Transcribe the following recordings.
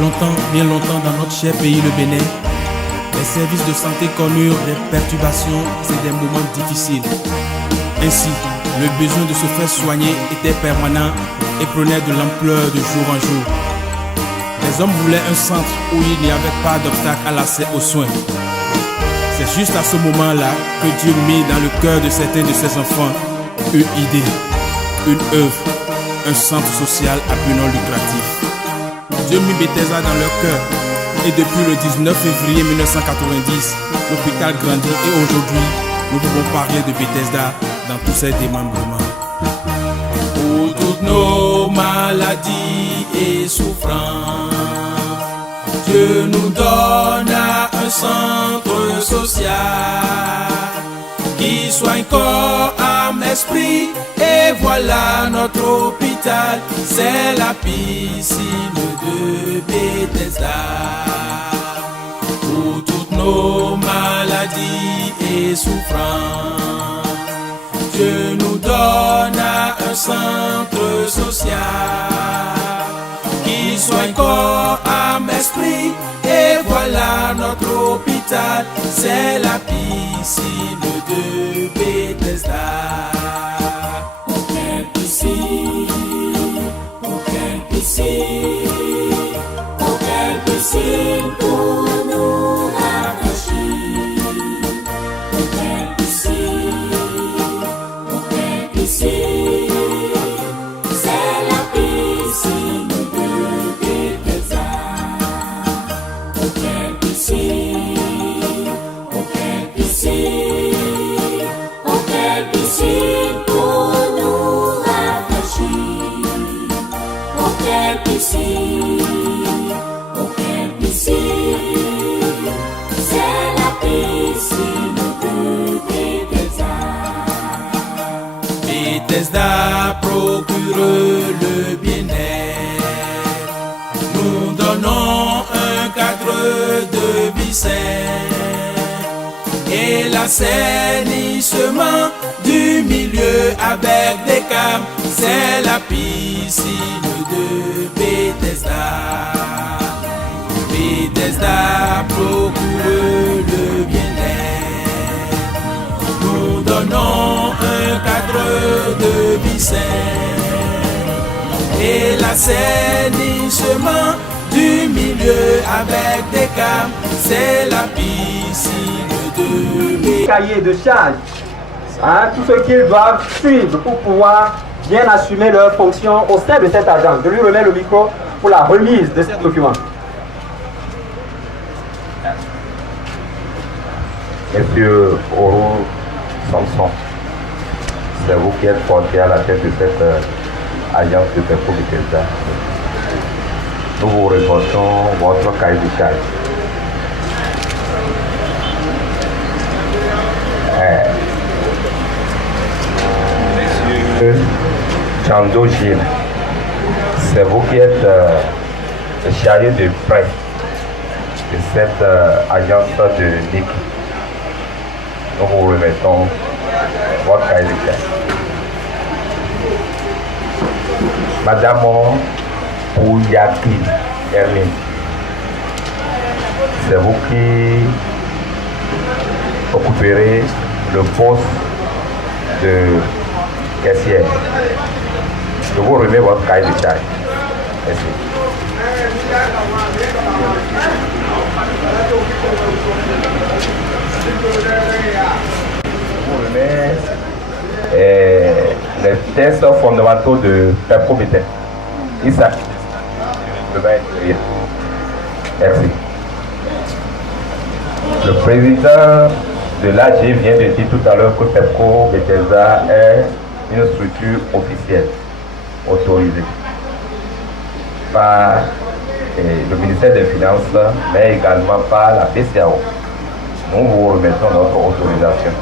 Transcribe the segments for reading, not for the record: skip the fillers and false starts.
Longtemps, bien longtemps dans notre cher pays le Bénin, les services de santé connurent des perturbations et des moments difficiles. Ainsi, le besoin de se faire soigner était permanent et prenait de l'ampleur de jour en jour. Les hommes voulaient un centre où il n'y avait pas d'obstacle à l'accès aux soins. C'est juste à ce moment-là que Dieu mit dans le cœur de certains de ses enfants une idée, une œuvre, un centre social à but non lucratif. Dieu mit Bethesda dans leur cœur et depuis le 19 février 1990, l'hôpital grandit et aujourd'hui, nous pouvons parler de Bethesda dans tous ses démembrements. Pour toutes nos maladies et souffrances, Dieu nous donne un centre social qui soigne corps, âme, esprit. Et voilà notre hôpital, c'est la piscine de Bethesda. Pour toutes nos maladies et souffrances, Dieu nous donne un centre social qui soigne corps, âme, esprit. Et voilà notre hôpital, c'est la piscine de Bethesda. Oh quelle piscine, oh quelle piscine, oh quelle piscine pour nous rafraîchir. Oh quelle piscine, oh quelle piscine, c'est la piscine de Bethesda. Oh quelle piscine, oh quelle piscine, oh quelle piscine pour nous rafraîchir. Oh quelle piscine, oh quelle piscine, c'est la piscine de Bethesda. Bethesda procure le bien-être. Nous donnons un cadre de vie saine et l'assainissement du milieu avec des câbles, c'est la piscine de Bethesda. Bethesda procure le bien-être. Nous donnons un cadre de vie saine et l'assainissement du milieu avec des câbles, c'est la piscine de Bethesda. Cahier de charge, tout ce qu'ils doivent suivre pour pouvoir bien assumer leurs fonctions au sein de cette agence. Je lui remets le micro pour la remise de ces documents. Monsieur Oro Samson, c'est vous qui êtes porté à la tête de cette agence de Pepco Bethesda. Nous vous reportons votre cahier de charge. Monsieur Chando Gilles, c'est vous qui êtes chargé de prêt de cette agence de NIC. Nous vous remettons votre cahier de charge. Madame Ouyaki Hermine, c'est vous qui occuperez le poste de caissière. Je vous remets votre cahier de charge. Merci. Je vous remets les tests fondamentaux de Pepco Bethesda. Il s'agit de Merci. Le président de l'AG vient de dire tout à l'heure que Pepco Bethesda est une structure officielle autorisée par le ministère des Finances, mais également par la BCAO. Nous vous remettons notre autorisation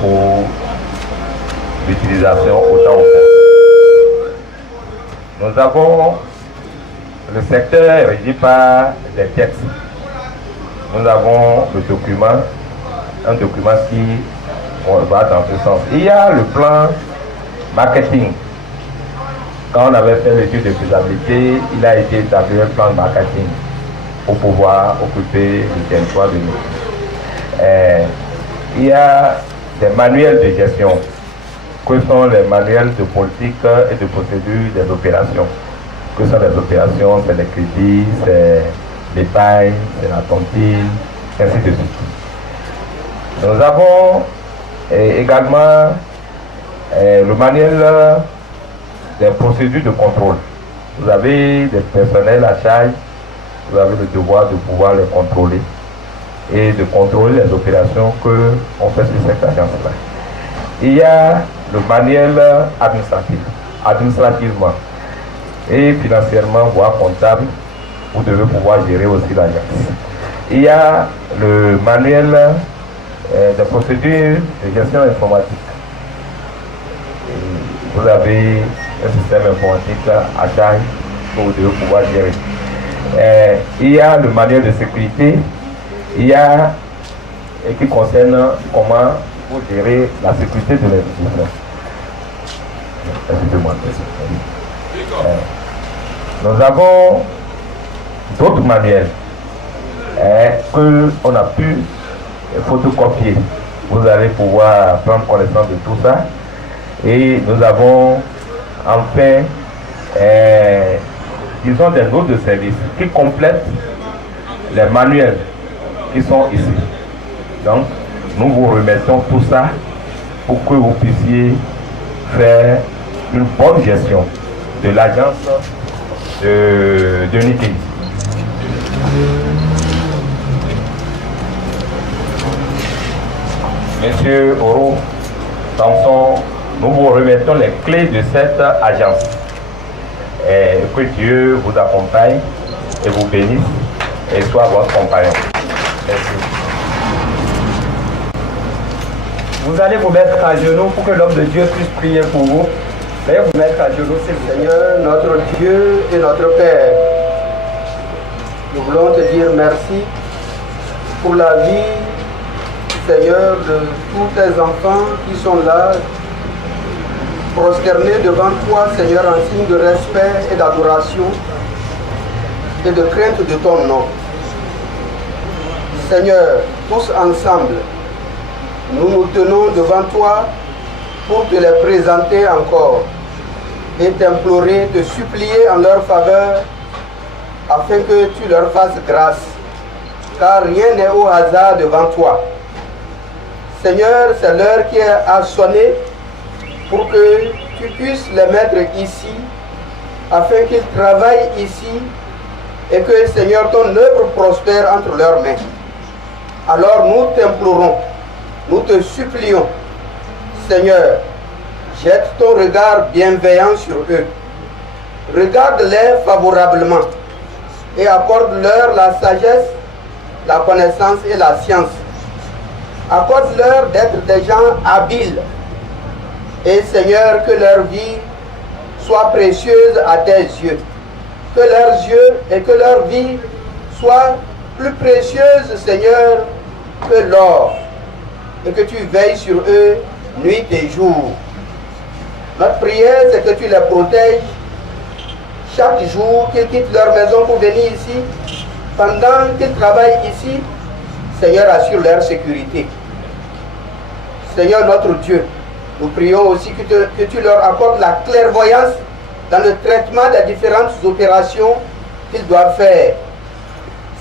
pour l'utilisation autant au fait. Nous avons le secteur régi par des textes. Nous avons le document, un document qui va dans ce sens. Il y a le plan marketing quand on avait fait l'étude de faisabilité, il a été établi un plan de marketing pour pouvoir occuper le territoire de nous. Il y a des manuels de gestion, que sont les manuels de politique et de procédure des opérations. Que sont les opérations, c'est les crédits, c'est l'épargne, c'est la tontine, ainsi de suite. Nous avons également le manuel des procédures de contrôle. Vous avez des personnels à charge, vous avez le devoir de pouvoir les contrôler et de contrôler les opérations qu'on fait sur cette agence-là. Il y a le manuel administratif, administrativement et financièrement, voire comptable, vous devez pouvoir gérer aussi l'agence. Il y a le manuel des procédures de gestion informatique. Vous avez un système informatique à charge que vous devez pouvoir gérer. Il y a le manuel de sécurité, il y a et qui concerne comment vous gérez la sécurité de l'institution. Excusez-moi. Nous avons d'autres manuels qu'on a pu photocopier. Vous allez pouvoir prendre connaissance de tout ça. Et nous avons enfin, disons, des notes de service qui complètent les manuels qui sont ici. Donc, nous vous remettons tout ça pour que vous puissiez faire une bonne gestion de l'agence de Niki. Monsieur Oro Samson, nous vous remettons les clés de cette agence. Et que Dieu vous accompagne et vous bénisse et soit votre compagnon. Merci. Vous allez vous mettre à genoux pour que l'homme de Dieu puisse prier pour vous. Veuillez vous mettre à genoux, c'est le Seigneur, notre Dieu et notre Père. Nous voulons te dire merci pour la vie, Seigneur, de tous tes enfants qui sont là, prosternés devant toi, Seigneur, en signe de respect et d'adoration et de crainte de ton nom. Seigneur, tous ensemble, nous nous tenons devant toi pour te les présenter encore et t'implorer, te supplier en leur faveur afin que tu leur fasses grâce, car rien n'est au hasard devant toi. Seigneur, c'est l'heure qui a sonné pour que tu puisses les mettre ici, afin qu'ils travaillent ici et que, Seigneur, ton œuvre prospère entre leurs mains. Alors nous t'implorons, nous te supplions, Seigneur, jette ton regard bienveillant sur eux. Regarde-les favorablement et accorde-leur la sagesse, la connaissance et la science. Accorde-leur d'être des gens habiles. Et Seigneur, que leur vie soit précieuse à tes yeux. Que leurs yeux et que leur vie soient plus précieuses, Seigneur, que l'or. Et que tu veilles sur eux nuit et jour. Notre prière, c'est que tu les protèges chaque jour qu'ils quittent leur maison pour venir ici. Pendant qu'ils travaillent ici, Seigneur, assure leur sécurité. Seigneur notre Dieu, nous prions aussi que tu leur accordes la clairvoyance dans le traitement des différentes opérations qu'ils doivent faire.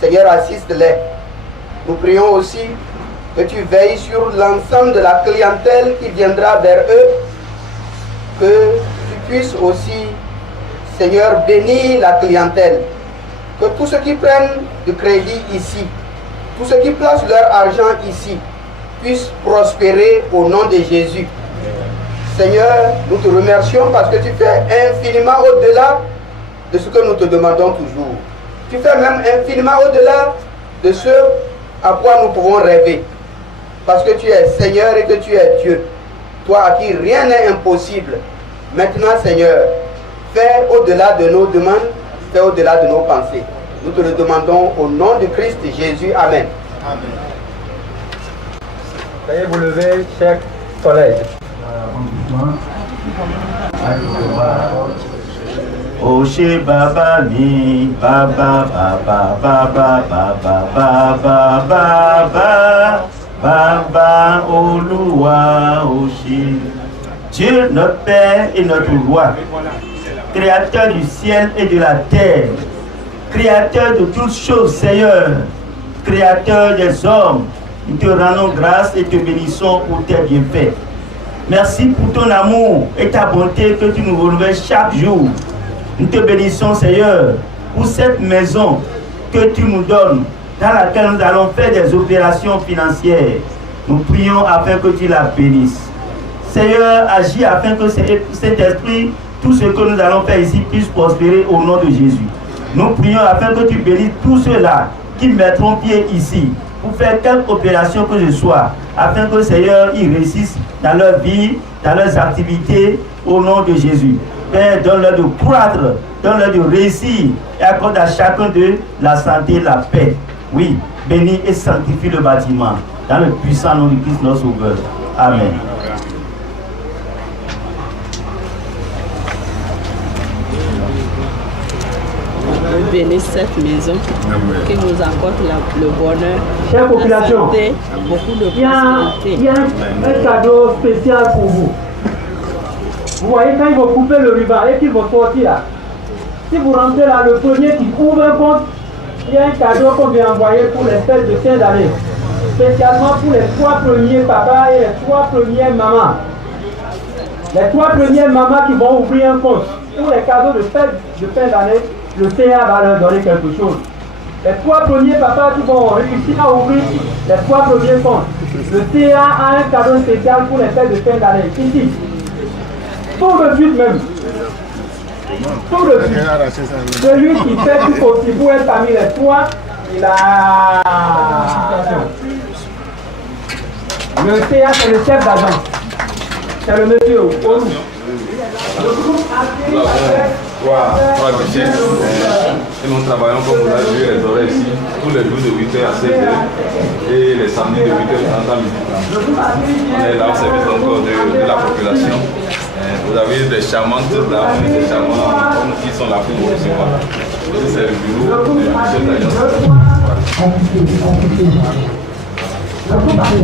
Seigneur, assiste-les. Nous prions aussi que tu veilles sur l'ensemble de la clientèle qui viendra vers eux, que tu puisses aussi, Seigneur, bénir la clientèle, que tous ceux qui prennent du crédit ici, tous ceux qui placent leur argent ici, puissent prospérer au nom de Jésus. Seigneur, nous te remercions parce que tu fais infiniment au-delà de ce que nous te demandons toujours. Tu fais même infiniment au-delà de ce à quoi nous pouvons rêver. Parce que tu es Seigneur et que tu es Dieu. Toi à qui rien n'est impossible. Maintenant, Seigneur, fais au-delà de nos demandes, fais au-delà de nos pensées. Nous te le demandons au nom de Christ Jésus. Amen. Amen. Veuillez vous lever, chers collègues. Oshé Baba mi, Baba, Baba, Baba, Baba, Baba, Baba, Baba, Oluwa, Oshé. Dieu, notre Père et notre Roi, Créateur du ciel et de la terre, Créateur de toutes choses, Seigneur, Créateur des hommes, nous te rendons grâce et te bénissons pour tes bienfaits. Merci pour ton amour et ta bonté que tu nous renouvelles chaque jour. Nous te bénissons, Seigneur, pour cette maison que tu nous donnes, dans laquelle nous allons faire des opérations financières. Nous prions afin que tu la bénisses. Seigneur, agis afin que cet esprit, tout ce que nous allons faire ici, puisse prospérer au nom de Jésus. Nous prions afin que tu bénisses tous ceux-là qui mettront pied ici pour faire quelque opération que ce soit, afin que, Seigneur, ils réussissent dans leur vie, dans leurs activités, au nom de Jésus. Père, donne-leur de croître, donne-leur de réussir et accorde à chacun d'eux la santé, la paix. Oui, bénis et sanctifie le bâtiment. Dans le puissant nom de Christ, notre Sauveur. Amen. Bénisse cette maison qui nous apporte le bonheur, chère population, la santé, beaucoup de prospérité. Il y a un cadeau spécial pour vous. Vous voyez, quand ils vont couper le ruban et qu'ils vont sortir là, si vous rentrez là, le premier qui ouvre un compte, il y a un cadeau qu'on vient envoyer pour les fêtes de fin d'année. Spécialement pour les 3 premiers papas et les 3 premières mamans. Les 3 premières mamans qui vont ouvrir un compte pour les cadeaux de fête de fin d'année, le CA va leur donner quelque chose. Les 3 premiers papas qui vont réussir à ouvrir les 3 premiers comptes, le CA a un cadeau spécial pour les fêtes de fin d'année. Ici. Tout de suite même. Tout de suite. Celui qui fait tout possible pour être parmi les 3, il a... Le CA, c'est le chef d'agence. C'est le monsieur au rouge. Trois guichets. Et nous travaillons comme vous l'avez vu, les horaires ici, tous les jours de 8h à 16h et les samedis de 8h30 à midi. On est là au service encore de la population. Vous avez des charmantes là, des charmants qui sont là pour vous recevoir. C'est le bureau de chef d'agence. Le